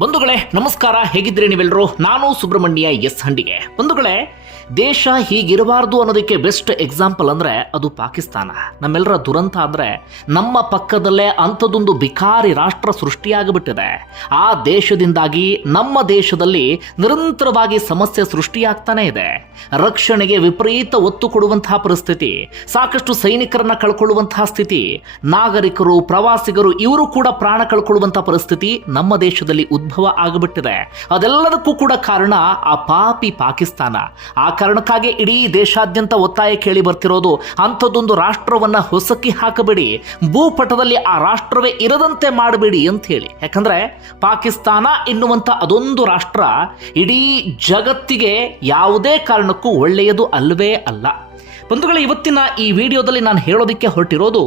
ಬಂಧುಗಳೇ ನಮಸ್ಕಾರ. ಹೇಗಿದ್ರೆ ನೀವೆಲ್ಲರೂ ನಾನು ಸುಬ್ರಹ್ಮಣ್ಯ ಎಸ್ ಹಂಡಿಗೆ. ಬಂಧುಗಳೇ ದೇಶ ಹೀಗಿರಬಾರ್ದು ಅನ್ನೋದಕ್ಕೆ ಬೆಸ್ಟ್ ಎಕ್ಸಾಂಪಲ್ ಅಂದ್ರೆ ಅದು ಪಾಕಿಸ್ತಾನ. ನಮ್ಮೆಲ್ಲರ ದುರಂತ ಅಂದರೆ ನಮ್ಮ ಪಕ್ಕದಲ್ಲೇ ಅಂಥದ್ದೊಂದು ಬಿಕಾರಿ ರಾಷ್ಟ್ರ ಸೃಷ್ಟಿಯಾಗಿಬಿಟ್ಟಿದೆ. ಆ ದೇಶದಿಂದಾಗಿ ನಮ್ಮ ದೇಶದಲ್ಲಿ ನಿರಂತರವಾಗಿ ಸಮಸ್ಯೆ ಸೃಷ್ಟಿಯಾಗ್ತಾನೆ ಇದೆ. ರಕ್ಷಣೆಗೆ ವಿಪರೀತ ಒತ್ತು ಕೊಡುವಂತಹ ಪರಿಸ್ಥಿತಿ, ಸಾಕಷ್ಟು ಸೈನಿಕರನ್ನ ಕಳ್ಕೊಳ್ಳುವಂತಹ ಸ್ಥಿತಿ, ನಾಗರಿಕರು, ಪ್ರವಾಸಿಗರು, ಇವರು ಕೂಡ ಪ್ರಾಣ ಕಳ್ಕೊಳ್ಳುವಂತಹ ಪರಿಸ್ಥಿತಿ ನಮ್ಮ ದೇಶದಲ್ಲಿ ಉದ್ಭವ ಆಗಿಬಿಟ್ಟಿದೆ. ಅದೆಲ್ಲದಕ್ಕೂ ಕೂಡ ಕಾರಣ ಆ ಪಾಪಿ ಪಾಕಿಸ್ತಾನ. ಆ ಕಾರಣಕ್ಕಾಗಿ ಇಡೀ ದೇಶಾದ್ಯಂತ ಒತ್ತಾಯ ಕೇಳಿ ಬರ್ತಿರೋದು ಅಂಥದ್ದೊಂದು ರಾಷ್ಟ್ರವನ್ನು ಹೊಸಕಿ ಹಾಕಬೇಡಿ. ಭೂಪಟದಲ್ಲಿ ಆ ರಾಷ್ಟ್ರವೇ ಇರದಂತೆ ಮಾಡಬೇಡಿ ಅಂತ ಹೇಳಿ. ಯಾಕಂದ್ರೆ ಪಾಕಿಸ್ತಾನ ಎನ್ನುವಂಥ ಅದೊಂದು ರಾಷ್ಟ್ರ ಇಡೀ ಜಗತ್ತಿಗೆ ಯಾವುದೇ ಕಾರಣಕ್ಕೂ ಒಳ್ಳೆಯದು ಅಲ್ಲವೇ ಅಲ್ಲ. ಬಂಧುಗಳ, ಇವತ್ತಿನ ಈ ವಿಡಿಯೋದಲ್ಲಿ ನಾನು ಹೇಳೋದಕ್ಕೆ ಹೊರಟಿರೋದು,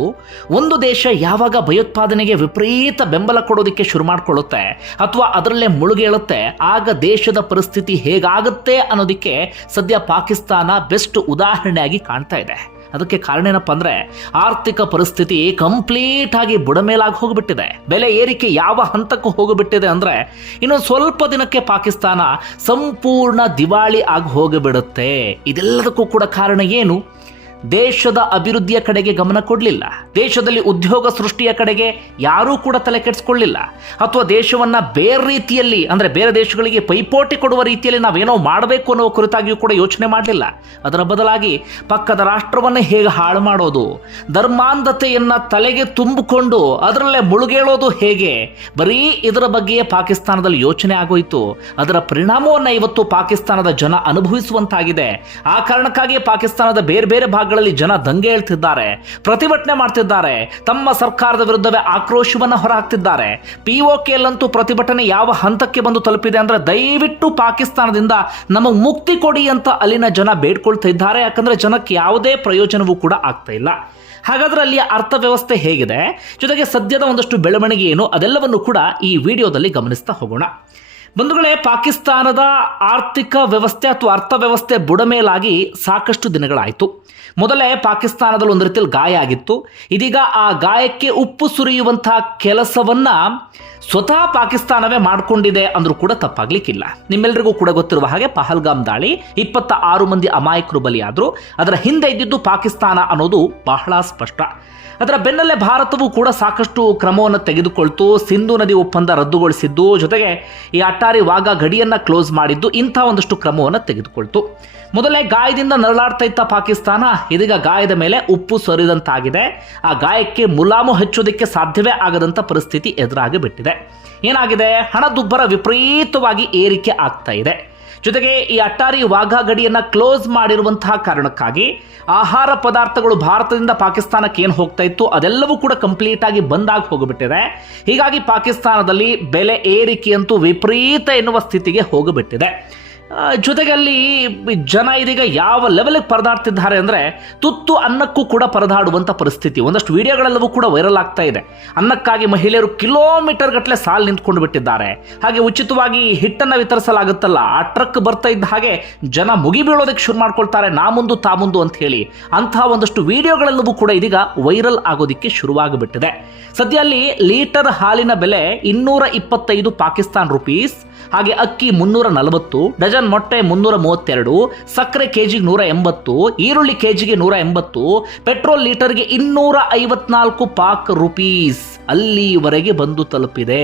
ಒಂದು ದೇಶ ಯಾವಾಗ ಭಯೋತ್ಪಾದನೆಗೆ ವಿಪರೀತ ಬೆಂಬಲ ಕೊಡೋದಕ್ಕೆ ಶುರು ಮಾಡಿಕೊಳ್ಳುತ್ತೆ, ಅಥವಾ ಅದರಲ್ಲೇ ಮುಳುಗೇಳುತ್ತೆ, ಆಗ ದೇಶದ ಪರಿಸ್ಥಿತಿ ಹೇಗಾಗುತ್ತೆ ಅನ್ನೋದಕ್ಕೆ ಸದ್ಯ ಪಾಕಿಸ್ತಾನ ಬೆಸ್ಟ್ ಉದಾಹರಣೆಯಾಗಿ ಕಾಣ್ತಾ ಇದೆ. ಅದಕ್ಕೆ ಕಾರಣ ಏನಪ್ಪ ಅಂದ್ರೆ ಆರ್ಥಿಕ ಪರಿಸ್ಥಿತಿ ಕಂಪ್ಲೀಟ್ ಆಗಿ ಬುಡಮೇಲಾಗಿ ಹೋಗಿಬಿಟ್ಟಿದೆ. ಬೆಲೆ ಏರಿಕೆ ಯಾವ ಹಂತಕ್ಕೂ ಹೋಗಿಬಿಟ್ಟಿದೆ ಅಂದ್ರೆ ಇನ್ನು ಸ್ವಲ್ಪ ದಿನಕ್ಕೆ ಪಾಕಿಸ್ತಾನ ಸಂಪೂರ್ಣ ದಿವಾಳಿ ಆಗಿ ಹೋಗಿಬಿಡುತ್ತೆ. ಇದೆಲ್ಲದಕ್ಕೂ ಕೂಡ ಕಾರಣ ಏನು? ದೇಶದ ಅಭಿವೃದ್ಧಿಯ ಕಡೆಗೆ ಗಮನ ಕೊಡಲಿಲ್ಲ. ದೇಶದಲ್ಲಿ ಉದ್ಯೋಗ ಸೃಷ್ಟಿಯ ಕಡೆಗೆ ಯಾರೂ ಕೂಡ ತಲೆ ಕೆಡಿಸ್ಕೊಳ್ಳಿಲ್ಲ. ಅಥವಾ ದೇಶವನ್ನ ಬೇರೆ ರೀತಿಯಲ್ಲಿ, ಅಂದ್ರೆ ಬೇರೆ ದೇಶಗಳಿಗೆ ಪೈಪೋಟಿ ಕೊಡುವ ರೀತಿಯಲ್ಲಿ ನಾವೇನೋ ಮಾಡಬೇಕು ಅನ್ನೋ ಕುರಿತಾಗಿಯೂ ಕೂಡ ಯೋಚನೆ ಮಾಡಲಿಲ್ಲ. ಅದರ ಬದಲಾಗಿ ಪಕ್ಕದ ರಾಷ್ಟ್ರವನ್ನೇ ಹೇಗೆ ಹಾಳು ಮಾಡೋದು, ಧರ್ಮಾಂಧತೆಯನ್ನ ತಲೆಗೆ ತುಂಬಿಕೊಂಡು ಅದರಲ್ಲೇ ಮುಳುಗೇಳೋದು ಹೇಗೆ, ಬರೀ ಇದರ ಬಗ್ಗೆಯೇ ಪಾಕಿಸ್ತಾನದಲ್ಲಿ ಯೋಚನೆ ಆಗೋಯ್ತು. ಅದರ ಪರಿಣಾಮವನ್ನ ಇವತ್ತು ಪಾಕಿಸ್ತಾನದ ಜನ ಅನುಭವಿಸುವಂತಾಗಿದೆ. ಆ ಕಾರಣಕ್ಕಾಗಿ ಪಾಕಿಸ್ತಾನದ ಬೇರೆ ಬೇರೆ ಭಾಗಗಳಲ್ಲಿ ಜನ ದಂಗೆ ಹೇಳ್ತಿದ್ದಾರೆ, ಪ್ರತಿಭಟನೆ ಮಾಡ್ತಿದ್ದಾರೆ, ತಮ್ಮ ಸರ್ಕಾರದ ವಿರುದ್ಧವೇ ಆಕ್ರೋಶವನ್ನು ಹೊರಹಾಕ್ತಿದ್ದಾರೆ. ಪಿಒಕೆಯಲ್ಲಂತೂ ಪ್ರತಿಭಟನೆ ಯಾವ ಹಂತಕ್ಕೆ ಬಂದು ತಲುಪಿದೆ ಅಂದ್ರೆ ದಯವಿಟ್ಟು ಪಾಕಿಸ್ತಾನದಿಂದ ನಮಗೆ ಮುಕ್ತಿ ಕೊಡಿ ಅಂತ ಅಲ್ಲಿನ ಜನ ಬೇಡ್ಕೊಳ್ತಾ ಇದ್ದಾರೆ. ಯಾಕಂದ್ರೆ ಜನಕ್ಕೆ ಯಾವುದೇ ಪ್ರಯೋಜನವೂ ಕೂಡ ಆಗ್ತಾ ಇಲ್ಲ. ಹಾಗಾದ್ರೆ ಅಲ್ಲಿಯ ಅರ್ಥವ್ಯವಸ್ಥೆ ಹೇಗಿದೆ? ಜೊತೆಗೆ ಸದ್ಯದ ಒಂದಷ್ಟು ಬೆಳವಣಿಗೆ ಏನು? ಅದೆಲ್ಲವನ್ನು ಕೂಡ ಈ ವಿಡಿಯೋದಲ್ಲಿ ಗಮನಿಸ್ತಾ ಹೋಗೋಣ. ಬಂಧುಗಳೇ, ಪಾಕಿಸ್ತಾನದ ಆರ್ಥಿಕ ವ್ಯವಸ್ಥೆ ಅಥವಾ ಅರ್ಥವ್ಯವಸ್ಥೆ ಬುಡಮೇಲಾಗಿ ಸಾಕಷ್ಟು ದಿನಗಳಾಯಿತು. ಮೊದಲೇ ಪಾಕಿಸ್ತಾನದಲ್ಲಿ ಒಂದು ರೀತಿಯಲ್ಲಿ ಗಾಯ ಆಗಿತ್ತು. ಇದೀಗ ಆ ಗಾಯಕ್ಕೆ ಉಪ್ಪು ಸುರಿಯುವಂತಹ ಕೆಲಸವನ್ನ ಸ್ವತಃ ಪಾಕಿಸ್ತಾನವೇ ಮಾಡಿಕೊಂಡಿದೆ ಅಂದ್ರೂ ಕೂಡ ತಪ್ಪಾಗ್ಲಿಕ್ಕಿಲ್ಲ. ನಿಮ್ಮೆಲ್ಲರಿಗೂ ಕೂಡ ಗೊತ್ತಿರುವ ಹಾಗೆ ಪಹಲ್ಗಾಮ್ ದಾಳಿ ಇಪ್ಪತ್ತ ಆರು ಮಂದಿ ಅಮಾಯಕರು ಬಲಿಯಾದ್ರು. ಅದರ ಹಿಂದೆ ಇದ್ದಿದ್ದು ಪಾಕಿಸ್ತಾನ ಅನ್ನೋದು ಬಹಳ ಸ್ಪಷ್ಟ. ಅದರ ಬೆನ್ನಲ್ಲೇ ಭಾರತವು ಕೂಡ ಸಾಕಷ್ಟು ಕ್ರಮವನ್ನು ತೆಗೆದುಕೊಳ್ತು. ಸಿಂಧು ನದಿ ಒಪ್ಪಂದ ರದ್ದುಗೊಳಿಸಿದ್ದು, ಜೊತೆಗೆ ಈ ಅಟ್ಟಾರಿ ವಾಗ ಗಡಿಯನ್ನು ಕ್ಲೋಸ್ ಮಾಡಿದ್ದು, ಇಂಥ ಒಂದಷ್ಟು ಕ್ರಮವನ್ನು ತೆಗೆದುಕೊಳ್ತು. ಮೊದಲೇ ಗಾಯದಿಂದ ನರಳಾಡ್ತಾ ಇತ್ತ ಪಾಕಿಸ್ತಾನ, ಇದೀಗ ಗಾಯದ ಮೇಲೆ ಉಪ್ಪು ಸರಿದಂತಾಗಿದೆ. ಆ ಗಾಯಕ್ಕೆ ಮುಲಾಮು ಹಚ್ಚೋದಕ್ಕೆ ಸಾಧ್ಯವೇ ಆಗದಂಥ ಪರಿಸ್ಥಿತಿ ಎದುರಾಗಿ ಬಿಟ್ಟಿದೆ ಏನಾಗಿದೆ? ಹಣದುಬ್ಬರ ವಿಪರೀತವಾಗಿ ಏರಿಕೆ ಆಗ್ತಾ ಇದೆ. ಜೊತೆಗೆ ಈ ಅಟ್ಟಾರಿ ವಾಘಾ ಗಡಿಯನ್ನು ಕ್ಲೋಸ್ ಮಾಡಿರುವಂತಹ ಕಾರಣಕ್ಕಾಗಿ ಆಹಾರ ಪದಾರ್ಥಗಳು ಭಾರತದಿಂದ ಪಾಕಿಸ್ತಾನಕ್ಕೆ ಏನು ಹೋಗ್ತಾ ಇತ್ತು, ಅದೆಲ್ಲವೂ ಕೂಡ ಕಂಪ್ಲೀಟ್ ಆಗಿ ಬಂದಾಗಿ ಹೋಗಿಬಿಟ್ಟಿದೆ. ಹೀಗಾಗಿ ಪಾಕಿಸ್ತಾನದಲ್ಲಿ ಬೆಲೆ ಏರಿಕೆಯಂತೂ ವಿಪರೀತ ಎನ್ನುವ ಸ್ಥಿತಿಗೆ ಹೋಗಿಬಿಟ್ಟಿದೆ. ಜೊತೆಗೆ ಅಲ್ಲಿ ಜನ ಇದೀಗ ಯಾವ ಲೆವೆಲ್ಗೆ ಪರದಾಡ್ತಿದ್ದಾರೆ ಅಂದರೆ ತುತ್ತು ಅನ್ನಕ್ಕೂ ಕೂಡ ಪರದಾಡುವಂಥ ಪರಿಸ್ಥಿತಿ. ಒಂದಷ್ಟು ವಿಡಿಯೋಗಳೆಲ್ಲವೂ ಕೂಡ ವೈರಲ್ ಆಗ್ತಾ ಇದೆ. ಅನ್ನಕ್ಕಾಗಿ ಮಹಿಳೆಯರು ಕಿಲೋಮೀಟರ್ ಗಟ್ಟಲೆ ಸಾಲು ನಿಂತ್ಕೊಂಡು ಬಿಟ್ಟಿದ್ದಾರೆ. ಹಾಗೆ ಉಚಿತವಾಗಿ ಹಿಟ್ಟನ್ನು ವಿತರಿಸಲಾಗುತ್ತಲ್ಲ. ಆ ಟ್ರಕ್ ಬರ್ತಾ ಇದ್ದ ಹಾಗೆ ಜನ ಮುಗಿಬೀಳೋದಕ್ಕೆ ಶುರು ಮಾಡ್ಕೊಳ್ತಾರೆ. ನಾ ಮುಂದು ತಾ ಮುಂದು ಅಂತ ಹೇಳಿ. ಅಂತಹ ಒಂದಷ್ಟು ವಿಡಿಯೋಗಳೆಲ್ಲವೂ ಕೂಡ ಇದೀಗ ವೈರಲ್ ಆಗೋದಕ್ಕೆ ಶುರುವಾಗಿಬಿಟ್ಟಿದೆ. ಸದ್ಯ ಅಲ್ಲಿ ಲೀಟರ್ ಹಾಲಿನ ಬೆಲೆ ಇನ್ನೂರ ಇಪ್ಪತ್ತೈದು ಪಾಕಿಸ್ತಾನ್ ರುಪೀಸ್ ಹಾಗೆ ಅಕ್ಕಿ ಮುನ್ನೂರ ನಲವತ್ತು, ಡಜನ್ ಮೊಟ್ಟೆ ಮುನ್ನೂರ ಮೂವತ್ತೆರಡು, ಸಕ್ಕರೆ ಕೆಜಿಗೆ ನೂರ ಎಂಬತ್ತು, ಈರುಳ್ಳಿ ಕೆಜಿಗೆ ನೂರ ಎಂಬತ್ತು, ಪೆಟ್ರೋಲ್ ಲೀಟರ್ಗೆ ಇನ್ನೂರ ಐವತ್ನಾಲ್ಕು ಪಾಕ್ ರುಪೀಸ್ ಅಲ್ಲಿವರೆಗೆ ಬಂದು ತಲುಪಿದೆ.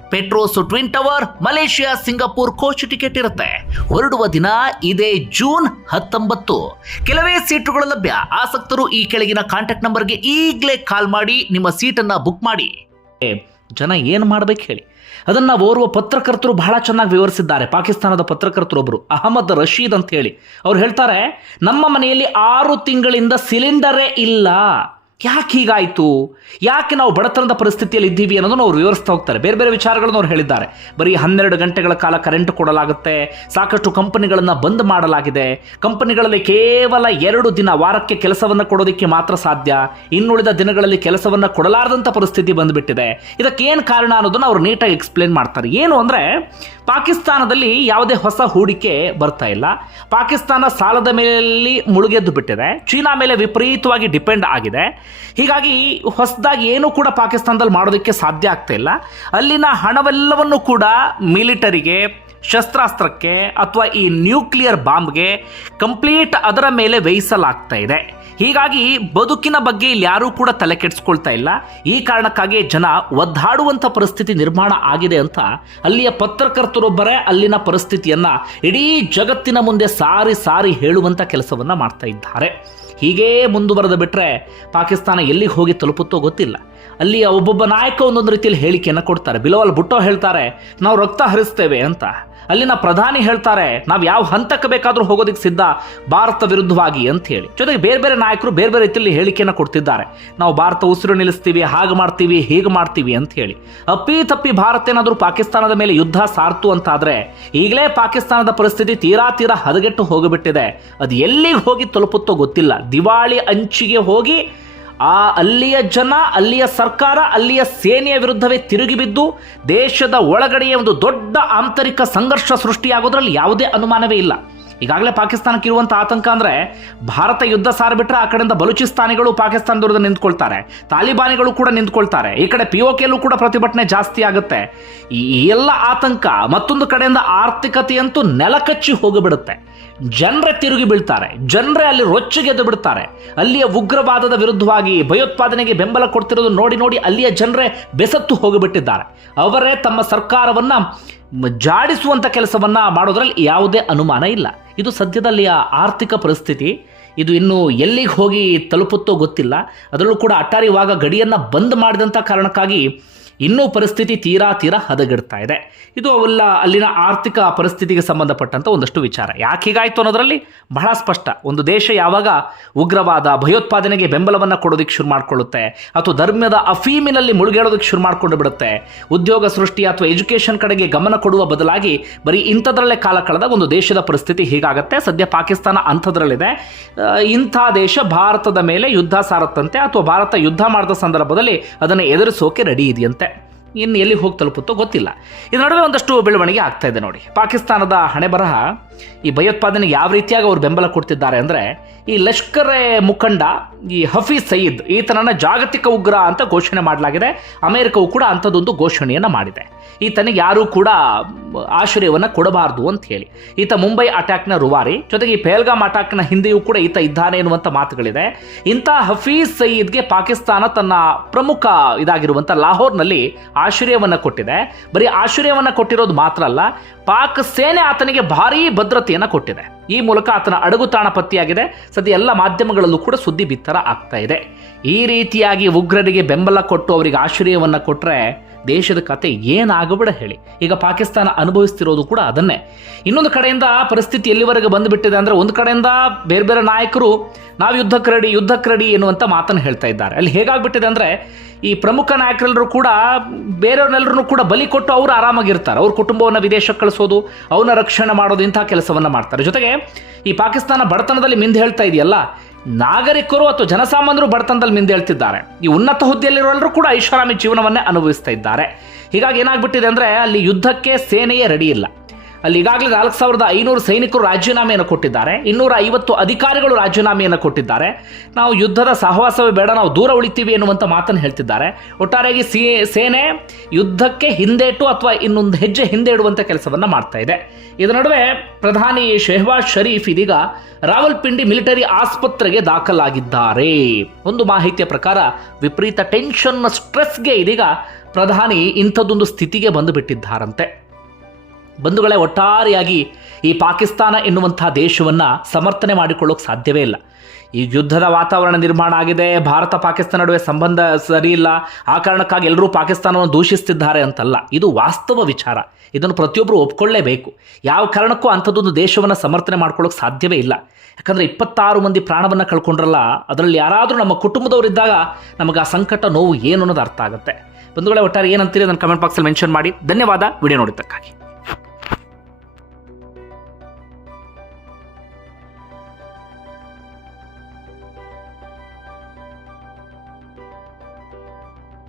Petronas twin tower, Malaysia, Singapore coach ticket ಇರುತ್ತೆ. ಹೊರಡುವ ದಿನ ಇದೇ ಜೂನ್ ಹತ್ತೊಂಬತ್ತು. ಕೆಲವೇ ಸೀಟುಗಳು ಲಭ್ಯ. ಆಸಕ್ತರು ಈ ಕೆಳಗಿನ ಕಾಂಟ್ಯಾಕ್ಟ್ ನಂಬರ್ಗೆ ಈಗಲೇ ಕಾಲ್ ಮಾಡಿ, ನಿಮ್ಮ ಸೀಟನ್ನು ಬುಕ್ ಮಾಡಿ. ಜನ ಏನು ಮಾಡ್ಬೇಕು ಹೇಳಿ. ಅದನ್ನ ಓರ್ವ ಪತ್ರಕರ್ತರು ಬಹಳ ಚೆನ್ನಾಗಿ ವಿವರಿಸಿದ್ದಾರೆ. ಪಾಕಿಸ್ತಾನದ ಪತ್ರಕರ್ತರೊಬ್ಬರು ಅಹಮದ್ ರಶೀದ್ ಅಂತ ಹೇಳಿ. ಅವ್ರು ಹೇಳ್ತಾರೆ, ನಮ್ಮ ಮನೆಯಲ್ಲಿ ಆರು ತಿಂಗಳಿಂದ ಸಿಲಿಂಡರೇ ಇಲ್ಲ. ಯಾಕೆ ಹೀಗಾಯಿತು? ಯಾಕೆ ನಾವು ಬಡತನದ ಪರಿಸ್ಥಿತಿಯಲ್ಲಿ ಇದ್ದೀವಿ ಅನ್ನೋದನ್ನು ಅವರು ವಿವರಿಸ್ತಾ ಹೋಗ್ತಾರೆ. ಬೇರೆ ಬೇರೆ ವಿಚಾರಗಳನ್ನು ಅವ್ರು ಹೇಳಿದ್ದಾರೆ. ಬರೀ ಹನ್ನೆರಡು ಗಂಟೆಗಳ ಕಾಲ ಕರೆಂಟ್ ಕೊಡಲಾಗುತ್ತೆ. ಸಾಕಷ್ಟು ಕಂಪನಿಗಳನ್ನು ಬಂದ್ ಮಾಡಲಾಗಿದೆ. ಕಂಪನಿಗಳಲ್ಲಿ ಕೇವಲ ಎರಡು ದಿನ ವಾರಕ್ಕೆ ಕೆಲಸವನ್ನು ಕೊಡೋದಕ್ಕೆ ಮಾತ್ರ ಸಾಧ್ಯ. ಇನ್ನುಳಿದ ದಿನಗಳಲ್ಲಿ ಕೆಲಸವನ್ನು ಕೊಡಲಾರದಂಥ ಪರಿಸ್ಥಿತಿ ಬಂದುಬಿಟ್ಟಿದೆ. ಏನು ಕಾರಣ ಅನ್ನೋದನ್ನು ಅವರು ನೀಟಾಗಿ ಎಕ್ಸ್ಪ್ಲೇನ್ ಮಾಡ್ತಾರೆ. ಏನು ಅಂದರೆ, ಪಾಕಿಸ್ತಾನದಲ್ಲಿ ಯಾವುದೇ ಹೊಸ ಹೂಡಿಕೆ ಬರ್ತಾ ಇಲ್ಲ. ಪಾಕಿಸ್ತಾನ ಸಾಲದ ಮೇಲೆ ಮುಳುಗೆದ್ದು ಬಿಟ್ಟಿದೆ. ಚೀನಾ ಮೇಲೆ ವಿಪರೀತವಾಗಿ ಡಿಪೆಂಡ್ ಆಗಿದೆ. ಹೀಗಾಗಿ ಹೊಸದಾಗಿ ಏನೂ ಕೂಡ ಪಾಕಿಸ್ತಾನದಲ್ಲಿ ಮಾಡೋದಕ್ಕೆ ಸಾಧ್ಯ ಆಗ್ತಾ ಇಲ್ಲ. ಅಲ್ಲಿನ ಹಣವೆಲ್ಲವನ್ನು ಕೂಡ ಮಿಲಿಟರಿಗೆ, ಶಸ್ತ್ರಾಸ್ತ್ರಕ್ಕೆ ಅಥವಾ ಈ ನ್ಯೂಕ್ಲಿಯರ್ ಬಾಂಬ್ಗೆ ಕಂಪ್ಲೀಟ್ ಅದರ ಮೇಲೆ ವ್ಯಯಿಸಲಾಗ್ತಾ ಇದೆ. ಹೀಗಾಗಿ ಬದುಕಿನ ಬಗ್ಗೆ ಇಲ್ಲಿ ಯಾರೂ ಕೂಡ ತಲೆ ಕೆಡಿಸ್ಕೊಳ್ತಾ ಇಲ್ಲ. ಈ ಕಾರಣಕ್ಕಾಗಿ ಜನ ಒದ್ದಾಡುವಂಥ ಪರಿಸ್ಥಿತಿ ನಿರ್ಮಾಣ ಆಗಿದೆ ಅಂತ ಅಲ್ಲಿಯ ಪತ್ರಕರ್ತರೊಬ್ಬರೇ ಅಲ್ಲಿನ ಪರಿಸ್ಥಿತಿಯನ್ನ ಇಡೀ ಜಗತ್ತಿನ ಮುಂದೆ ಸಾರಿ ಸಾರಿ ಹೇಳುವಂಥ ಕೆಲಸವನ್ನು ಮಾಡ್ತಾ ಇದ್ದಾರೆ. ಹೀಗೇ ಮುಂದುವರೆದು ಬಿಟ್ಟರೆ ಪಾಕಿಸ್ತಾನ ಎಲ್ಲಿಗೆ ಹೋಗಿ ತಲುಪುತ್ತೋ ಗೊತ್ತಿಲ್ಲ. ಅಲ್ಲಿಯ ಒಬ್ಬೊಬ್ಬ ನಾಯಕ ಒಂದೊಂದು ರೀತಿಯಲ್ಲಿ ಹೇಳಿಕೆಯನ್ನು ಕೊಡ್ತಾರೆ. ಬಿಲವಲ್ ಬುಟ್ಟೋ ಹೇಳ್ತಾರೆ, ನಾವು ರಕ್ತ ಹರಿಸ್ತೇವೆ ಅಂತ. ಅಲ್ಲಿನ ಪ್ರಧಾನಿ ಹೇಳ್ತಾರೆ, ನಾವು ಯಾವ ಹಂತಕ್ಕೆ ಬೇಕಾದರೂ ಹೋಗೋದಕ್ಕೆ ಸಿದ್ಧ, ಭಾರತ ವಿರುದ್ಧವಾಗಿ ಅಂತ ಹೇಳಿ. ಜೊತೆಗೆ ಬೇರೆ ಬೇರೆ ನಾಯಕರು ಬೇರೆ ಬೇರೆ ರೀತಿಯಲ್ಲಿ ಹೇಳಿಕೆಯನ್ನು ಕೊಡ್ತಿದ್ದಾರೆ. ನಾವು ಭಾರತ ಉಸಿರು ನಿಲ್ಲಿಸ್ತೀವಿ, ಹಾಗೆ ಮಾಡ್ತೀವಿ, ಹೀಗೆ ಮಾಡ್ತೀವಿ ಅಂತ ಹೇಳಿ. ಅಪ್ಪಿ ತಪ್ಪಿ ಭಾರತ ಏನಾದರೂ ಪಾಕಿಸ್ತಾನದ ಮೇಲೆ ಯುದ್ಧ ಸಾರ್ತು ಅಂತಾದರೆ, ಈಗಲೇ ಪಾಕಿಸ್ತಾನದ ಪರಿಸ್ಥಿತಿ ತೀರಾ ತೀರಾ ಹದಗೆಟ್ಟು ಹೋಗಿಬಿಟ್ಟಿದೆ. ಅದು ಎಲ್ಲಿಗೆ ಹೋಗಿ ತಲುಪುತ್ತೋ ಗೊತ್ತಿಲ್ಲ. ದಿವಾಳಿ ಅಂಚಿಗೆ ಹೋಗಿ ಆ ಅಲ್ಲಿಯ ಜನ, ಅಲ್ಲಿಯ ಸರ್ಕಾರ, ಅಲ್ಲಿಯ ಸೇನೆಯ ವಿರುದ್ಧವೇ ತಿರುಗಿ ಬಿದ್ದು ದೇಶದ ಒಳಗಡೆಯೇ ಒಂದು ದೊಡ್ಡ ಆಂತರಿಕ ಸಂಘರ್ಷ ಸೃಷ್ಟಿಯಾಗೋದ್ರಲ್ಲಿ ಯಾವುದೇ ಅನುಮಾನವೇ ಇಲ್ಲ. ಈಗಾಗಲೇ ಪಾಕಿಸ್ತಾನಕ್ಕೆ ಇರುವಂಥ ಆತಂಕ ಅಂದರೆ ಭಾರತ ಯುದ್ಧ ಸಾರಿಬಿಟ್ರೆ ಆ ಕಡೆಯಿಂದ ಬಲೂಚಿಸ್ತಾನಿಗಳು ಪಾಕಿಸ್ತಾನ ವಿರುದ್ಧ ನಿಂತ್ಕೊಳ್ತಾರೆ. ತಾಲಿಬಾನಿಗಳು ಕೂಡ ನಿಂತ್ಕೊಳ್ತಾರೆ. ಈ ಕಡೆ ಪಿ ಒ ಕೆಲ್ಲೂ ಕೂಡ ಪ್ರತಿಭಟನೆ ಜಾಸ್ತಿ ಆಗುತ್ತೆ. ಈ ಎಲ್ಲ ಆತಂಕ ಮತ್ತೊಂದು ಕಡೆಯಿಂದ ಆರ್ಥಿಕತೆಯಂತೂ ನೆಲಕಚ್ಚಿ ಹೋಗಿಬಿಡುತ್ತೆ. ಜನರೇ ತಿರುಗಿ ಬೀಳ್ತಾರೆ. ಜನರೇ ಅಲ್ಲಿ ರೊಚ್ಚಿಗೆದ್ದು ಬಿಡ್ತಾರೆ. ಅಲ್ಲಿಯ ಉಗ್ರವಾದದ ವಿರುದ್ಧವಾಗಿ ಭಯೋತ್ಪಾದನೆಗೆ ಬೆಂಬಲ ಕೊಡ್ತಿರೋದು ನೋಡಿ ನೋಡಿ ಅಲ್ಲಿಯ ಜನರೇ ಬೆಸತ್ತು ಹೋಗಿಬಿಟ್ಟಿದ್ದಾರೆ. ಅವರೇ ತಮ್ಮ ಸರ್ಕಾರವನ್ನು ಜಾಡಿಸುವಂಥ ಕೆಲಸವನ್ನು ಮಾಡೋದ್ರಲ್ಲಿ ಯಾವುದೇ ಅನುಮಾನ ಇಲ್ಲ. ಇದು ಸದ್ಯದಲ್ಲಿಯ ಆರ್ಥಿಕ ಪರಿಸ್ಥಿತಿ. ಇದು ಇನ್ನು ಎಲ್ಲಿಗೆ ಹೋಗಿ ತಲುಪುತ್ತೋ ಗೊತ್ತಿಲ್ಲ. ಅದರಲ್ಲೂ ಕೂಡ ಅಟ್ಟಾರಿವಾಗ ಗಡಿಯನ್ನು ಬಂದ್ ಮಾಡಿದಂಥ ಕಾರಣಕ್ಕಾಗಿ ಇನ್ನೂ ಪರಿಸ್ಥಿತಿ ತೀರಾ ತೀರಾ ಹದಗೆಡ್ತಾ ಇದೆ. ಇದು ಅವೆಲ್ಲ ಅಲ್ಲಿನ ಆರ್ಥಿಕ ಪರಿಸ್ಥಿತಿಗೆ ಸಂಬಂಧಪಟ್ಟಂಥ ಒಂದಷ್ಟು ವಿಚಾರ. ಯಾಕೆ ಹೀಗಾಯಿತು ಅನ್ನೋದರಲ್ಲಿ ಬಹಳ ಸ್ಪಷ್ಟ. ಒಂದು ದೇಶ ಯಾವಾಗ ಉಗ್ರವಾದ ಭಯೋತ್ಪಾದನೆಗೆ ಬೆಂಬಲವನ್ನು ಕೊಡೋದಕ್ಕೆ ಶುರು ಮಾಡಿಕೊಳ್ಳುತ್ತೆ, ಅಥವಾ ಧರ್ಮದ ಅಫೀಮಿನಲ್ಲಿ ಮುಳುಗೇಳೋದಕ್ಕೆ ಶುರು ಮಾಡಿಕೊಂಡು ಬಿಡುತ್ತೆ, ಉದ್ಯೋಗ ಸೃಷ್ಟಿ ಅಥವಾ ಎಜುಕೇಷನ್ ಕಡೆಗೆ ಗಮನ ಕೊಡುವ ಬದಲಾಗಿ ಬರೀ ಇಂಥದ್ರಲ್ಲೇ ಕಾಲ ಕಳೆದಾಗ ಒಂದು ದೇಶದ ಪರಿಸ್ಥಿತಿ ಹೀಗಾಗುತ್ತೆ. ಸದ್ಯ ಪಾಕಿಸ್ತಾನ ಅಂಥದ್ರಲ್ಲಿದೆ. ಇಂಥ ದೇಶ ಭಾರತದ ಮೇಲೆ ಯುದ್ಧ ಸಾರತ್ತಂತೆ, ಅಥವಾ ಭಾರತ ಯುದ್ಧ ಮಾಡಿದ ಸಂದರ್ಭದಲ್ಲಿ ಅದನ್ನು ಎದುರಿಸೋಕೆ ರೆಡಿ ಇದೆಯಂತೆ. ಇನ್ನು ಎಲ್ಲಿಗೆ ಹೋಗಿ ತಲುಪುತ್ತೋ ಗೊತ್ತಿಲ್ಲ. ಈ ನಡುವೆ ಒಂದಷ್ಟು ಬೆಳವಣಿಗೆ ಆಗ್ತಾ ಇದೆ ನೋಡಿ. ಪಾಕಿಸ್ತಾನದ ಹಣೆ ಬರಹ ಈ ಭಯೋತ್ಪಾದನೆಗೆ ಯಾವ ರೀತಿಯಾಗಿ ಅವರು ಬೆಂಬಲ ಕೊಡ್ತಿದ್ದಾರೆ ಅಂದರೆ, ಈ ಲಷ್ಕರ್ ಮುಖಂಡ, ಈ ಹಫೀಜ್ ಸಯೀದ್, ಈತನನ್ನ ಜಾಗತಿಕ ಉಗ್ರ ಅಂತ ಘೋಷಣೆ ಮಾಡಲಾಗಿದೆ. ಅಮೆರಿಕವು ಕೂಡ ಅಂಥದ್ದೊಂದು ಘೋಷಣೆಯನ್ನು ಮಾಡಿದೆ. ಈತನಿಗೆ ಯಾರೂ ಕೂಡ ಆಶ್ರಯವನ್ನು ಕೊಡಬಾರದು ಅಂತ ಹೇಳಿ. ಈತ ಮುಂಬೈ ಅಟ್ಯಾಕ್ನ ರುವಾರಿ, ಜೊತೆಗೆ ಈ ಪೇಲ್ಗಾಮ್ ಅಟ್ಯಾಕ್ನ ಹಿಂದೆಯೂ ಕೂಡ ಈತ ಇದ್ದಾನೆ ಎನ್ನುವಂಥ ಮಾತುಗಳಿದೆ. ಇಂಥ ಹಫೀಜ್ ಸಯೀದ್ಗೆ ಪಾಕಿಸ್ತಾನ ತನ್ನ ಪ್ರಮುಖ ಇದಾಗಿರುವಂಥ ಲಾಹೋರ್ನಲ್ಲಿ ಆಶ್ರಯವನ್ನು ಕೊಟ್ಟಿದೆ. ಬರೀ ಆಶ್ರಯವನ್ನು ಕೊಟ್ಟಿರೋದು ಮಾತ್ರ ಅಲ್ಲ, ಪಾಕ್ ಸೇನೆ ಆತನಿಗೆ ಭಾರೀ ಭದ್ರತೆಯನ್ನು ಕೊಟ್ಟಿದೆ. ಈ ಮೂಲಕ ಆತನ ಅಡಗುತಾಣ ಪತ್ತೆಯಾಗಿದೆ. ಸದ್ಯ ಎಲ್ಲ ಮಾಧ್ಯಮಗಳಲ್ಲೂ ಕೂಡ ಸುದ್ದಿ ಬಿತ್ತರ ಆಗ್ತಾ ಇದೆ. ಈ ರೀತಿಯಾಗಿ ಉಗ್ರರಿಗೆ ಬೆಂಬಲ ಕೊಟ್ಟು ಅವರಿಗೆ ಆಶ್ರಯವನ್ನು ಕೊಟ್ಟರೆ ದೇಶದ ಕತೆ ಏನಾಗಬೇಡ ಹೇಳಿ. ಈಗ ಪಾಕಿಸ್ತಾನ ಅನುಭವಿಸ್ತಿರೋದು ಕೂಡ ಅದನ್ನೇ. ಇನ್ನೊಂದು ಕಡೆಯಿಂದ ಪರಿಸ್ಥಿತಿ ಎಲ್ಲಿವರೆಗೆ ಬಂದುಬಿಟ್ಟಿದೆ ಅಂದರೆ ಒಂದು ಕಡೆಯಿಂದ ಬೇರೆ ಬೇರೆ ನಾಯಕರು ನಾವು ಯುದ್ಧ ಕರಡಿ ಯುದ್ಧ ಕರಡಿ ಎನ್ನುವಂಥ ಮಾತನ್ನು ಹೇಳ್ತಾ ಇದ್ದಾರೆ. ಅಲ್ಲಿ ಹೇಗಾಗ್ಬಿಟ್ಟಿದೆ ಅಂದರೆ ಈ ಪ್ರಮುಖ ನಾಯಕರೆಲ್ಲರೂ ಕೂಡ ಬೇರೆಯವ್ರನ್ನೆಲ್ಲರೂ ಕೂಡ ಬಲಿ ಕೊಟ್ಟು ಅವರು ಆರಾಮಾಗಿರ್ತಾರೆ. ಅವ್ರ ಕುಟುಂಬವನ್ನು ವಿದೇಶಕ್ಕೆ ಕಳಿಸೋದು ಅವನ ರಕ್ಷಣೆ ಮಾಡೋದು ಇಂಥ ಕೆಲಸವನ್ನು ಮಾಡ್ತಾರೆ. ಜೊತೆಗೆ ಈ ಪಾಕಿಸ್ತಾನ ಬಡತನದಲ್ಲಿ ಮಿಂದೆ ಹೇಳ್ತಾ ಇದೆಯಲ್ಲ ನಾಗರಿಕರು ಅಥವಾ ಜನಸಾಮಾನ್ಯರು ಬಡತನದಲ್ಲಿ ಮುಂದೆ ಹೇಳ್ತಿದ್ದಾರೆ. ಈ ಉನ್ನತ ಹುದ್ದೆಯಲ್ಲಿರೋಲ್ಲರೂ ಕೂಡ ಐಷಾರಾಮಿ ಜೀವನವನ್ನೇ ಅನುಭವಿಸ್ತಾ ಇದ್ದಾರೆ. ಹೀಗಾಗಿ ಏನಾಗ್ಬಿಟ್ಟಿದೆ ಅಂದರೆ ಅಲ್ಲಿ ಯುದ್ಧಕ್ಕೆ ಸೇನೆಯೇ ರೆಡಿ ಇಲ್ಲ. ಅಲ್ಲಿ ಈಗಾಗಲೇ ನಾಲ್ಕು ಸಾವಿರದ ಐನೂರು ಸೈನಿಕರು ರಾಜೀನಾಮೆಯನ್ನು ಕೊಟ್ಟಿದ್ದಾರೆ. ಇನ್ನೂರ ಐವತ್ತು ಅಧಿಕಾರಿಗಳು ರಾಜೀನಾಮೆಯನ್ನು ಕೊಟ್ಟಿದ್ದಾರೆ. ನಾವು ಯುದ್ಧದ ಸಹವಾಸವೇ ಬೇಡ, ನಾವು ದೂರ ಉಳಿತೀವಿ ಎನ್ನುವಂಥ ಮಾತನ್ನು ಹೇಳ್ತಿದ್ದಾರೆ. ಒಟ್ಟಾರೆಯಾಗಿ ಸೇನೆ ಯುದ್ಧಕ್ಕೆ ಹಿಂದೇಟು ಅಥವಾ ಇನ್ನೊಂದು ಹೆಜ್ಜೆ ಹಿಂದೆ ಇಡುವಂಥ ಕೆಲಸವನ್ನು ಮಾಡ್ತಾ ಇದೆ. ಇದರ ನಡುವೆ ಪ್ರಧಾನಿ ಶೆಹ್ವಾಜ್ ಶರೀಫ್ ಇದೀಗ ರಾವಲ್ಪಿಂಡಿ ಮಿಲಿಟರಿ ಆಸ್ಪತ್ರೆಗೆ ದಾಖಲಾಗಿದ್ದಾರೆ. ಒಂದು ಮಾಹಿತಿಯ ಪ್ರಕಾರ ವಿಪರೀತ ಟೆನ್ಷನ್ ಸ್ಟ್ರೆಸ್ಗೆ ಇದೀಗ ಪ್ರಧಾನಿ ಇಂಥದ್ದೊಂದು ಸ್ಥಿತಿಗೆ ಬಂದು ಬಿಟ್ಟಿದ್ದಾರಂತೆ ಬಂಧುಗಳೇ ಒಟ್ಟಾರೆಯಾಗಿ ಈ ಪಾಕಿಸ್ತಾನ ಎನ್ನುವಂಥ ದೇಶವನ್ನು ಸಮರ್ಥನೆ ಮಾಡಿಕೊಳ್ಳೋಕೆ ಸಾಧ್ಯವೇ ಇಲ್ಲ. ಈ ಯುದ್ಧದ ವಾತಾವರಣ ನಿರ್ಮಾಣ ಆಗಿದೆ, ಭಾರತ ಪಾಕಿಸ್ತಾನ ನಡುವೆ ಸಂಬಂಧ ಸರಿ ಇಲ್ಲ, ಆ ಕಾರಣಕ್ಕಾಗಿ ಎಲ್ಲರೂ ಪಾಕಿಸ್ತಾನವನ್ನು ದೂಷಿಸ್ತಿದ್ದಾರೆ ಅಂತಲ್ಲ. ಇದು ವಾಸ್ತವ ವಿಚಾರ. ಇದನ್ನು ಪ್ರತಿಯೊಬ್ಬರು ಒಪ್ಕೊಳ್ಳೇಬೇಕು. ಯಾವ ಕಾರಣಕ್ಕೂ ಅಂಥದ್ದೊಂದು ದೇಶವನ್ನು ಸಮರ್ಥನೆ ಮಾಡ್ಕೊಳ್ಳೋಕೆ ಸಾಧ್ಯವೇ ಇಲ್ಲ. ಯಾಕಂದರೆ ಇಪ್ಪತ್ತಾರು ಮಂದಿ ಪ್ರಾಣವನ್ನು ಕಳ್ಕೊಂಡ್ರಲ್ಲ, ಅದರಲ್ಲಿ ಯಾರಾದರೂ ನಮ್ಮ ಕುಟುಂಬದವರಿದ್ದಾಗ ನಮಗೆ ಆ ಸಂಕಟ ನೋವು ಏನು ಅನ್ನೋದು ಅರ್ಥ ಆಗುತ್ತೆ. ಬಂಧುಗಳೇ, ಒಟ್ಟಾರೆ ಏನಂತೀರಿ? ನನ್ನ ಕಮೆಂಟ್ ಬಾಕ್ಸಲ್ಲಿ ಮೆನ್ಷನ್ ಮಾಡಿ. ಧನ್ಯವಾದ. ವಿಡಿಯೋ ನೋಡಿದ್ದಕ್ಕಾಗಿ.